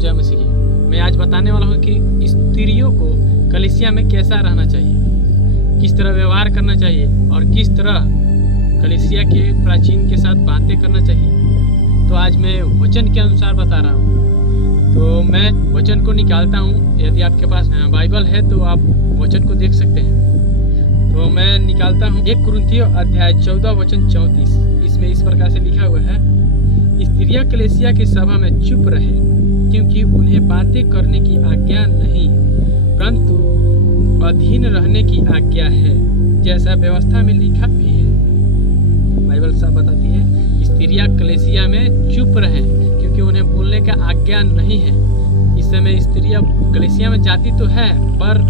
जय मसीह। मैं आज बताने वाला हूँ कि स्त्रियों को कलीसिया में कैसा रहना चाहिए, किस तरह व्यवहार करना चाहिए और किस तरह कलीसिया के प्राचीन के साथ बातें करना चाहिए। तो आज मैं वचन के अनुसार बता रहा हूँ। तो मैं वचन को निकालता हूँ। यदि आपके पास बाइबल है तो आप वचन को देख सकते हैं। तो मैं निकालता हूँ 1 कुरिन्थियों अध्याय 14 वचन 34। इसमें इस प्रकार से लिखा हुआ है, स्त्रियां कलीसिया की सभा में चुप रहे, क्योंकि उन्हें बातें करने की आज्ञा नहीं परंतु अधीन रहने की आज्ञा है, जैसा व्यवस्था में लिखा भी है। बाइबल साफ बताती है स्त्रियां कलीसिया में चुप रहें, क्योंकि उन्हें बोलने का आज्ञा नहीं है। इस समय स्त्रियां कलीसिया में जाती तो है पर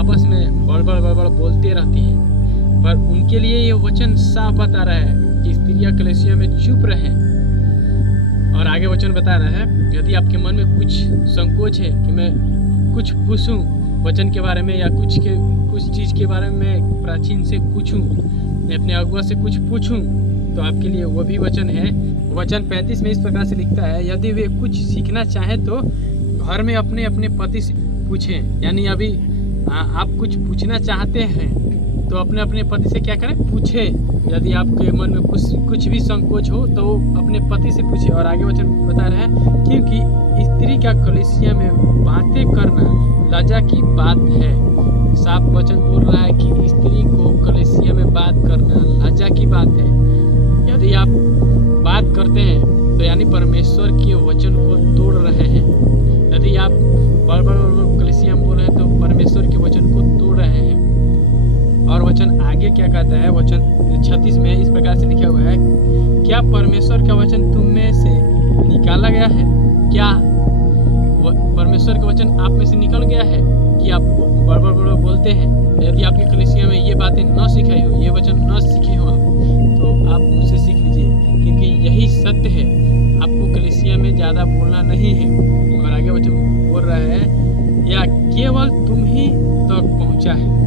आपस में बड़बड़ बोलते रहती हैं। पर उनके लिए ये वचन साफ बता रहा है कि स्त्रियां कलीसिया में चुप रहें। और आगे वचन बता रहा है, यदि आपके मन में कुछ संकोच है कि मैं कुछ पूछूं वचन के बारे में या कुछ चीज़ के बारे में प्राचीन से पूछूं, मैं अपने अगुआ से कुछ पूछूं, तो आपके लिए वो भी वचन है। वचन 35 में इस प्रकार से लिखता है, यदि वे कुछ सीखना चाहें तो घर में अपने अपने पति से पूछें। यानी अभी आप कुछ पूछना चाहते हैं तो अपने अपने पति से क्या करें, पूछें। यदि आपके मन में कुछ भी संकोच हो तो अपने पति से पूछें। और आगे वचन बता रहे हैं, क्योंकि स्त्री का कलीसिया में बातें करना लज्जा की बात है। साफ वचन बोल रहा है कि स्त्री को कलीसिया में बात करना लज्जा की बात है। यदि आप बात करते हैं तो यानी परमेश्वर के वचन को तोड़ रहे हैं। यदि आप बड़ कलीसिया में बोल रहे हैं तो परमेश्वर के वचन को तोड़ रहे हैं। और वचन आगे क्या कहता है, वचन 36 में इस प्रकार से लिखा हुआ है, क्या परमेश्वर का वचन तुम में से निकाला गया है? क्या परमेश्वर का वचन आप में से निकल गया है कि आप बड़ बोलते हैं? यदि आपकी कलीसिया में ये बातें न सिखाई हो, ये वचन न सीखे हो आप, तो आप मुझसे सीख लीजिए, क्योंकि यही सत्य है। आपको कलीसिया में ज़्यादा बोलना नहीं है। और आगे वचन बोल रहा है, या केवल तुम ही तक पहुँचा है,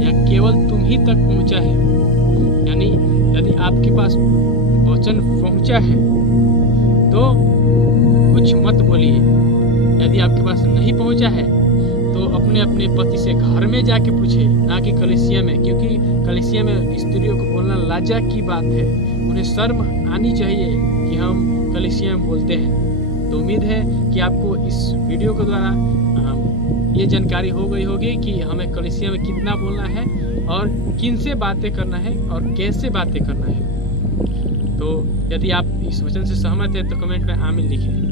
या केवल तुम ही तक पहुँचा है। यानी यदि आपके पास वचन पहुँचा है तो कुछ मत बोलिए। यदि आपके पास नहीं पहुँचा है तो अपने अपने पति से घर में जाके पूछे, ना कि कलीसिया में, क्योंकि कलीसिया में स्त्रियों को बोलना लज्जा की बात है। उन्हें शर्म आनी चाहिए कि हम कलीसिया में बोलते हैं। तो उम्मीद है कि आपको इस वीडियो के द्वारा ये जानकारी हो गई होगी कि हमें कलीसिया में कितना बोलना है और किन से बातें करना है और कैसे बातें करना है। तो यदि आप इस वचन से सहमत हैं तो कमेंट में आमीन लिखें।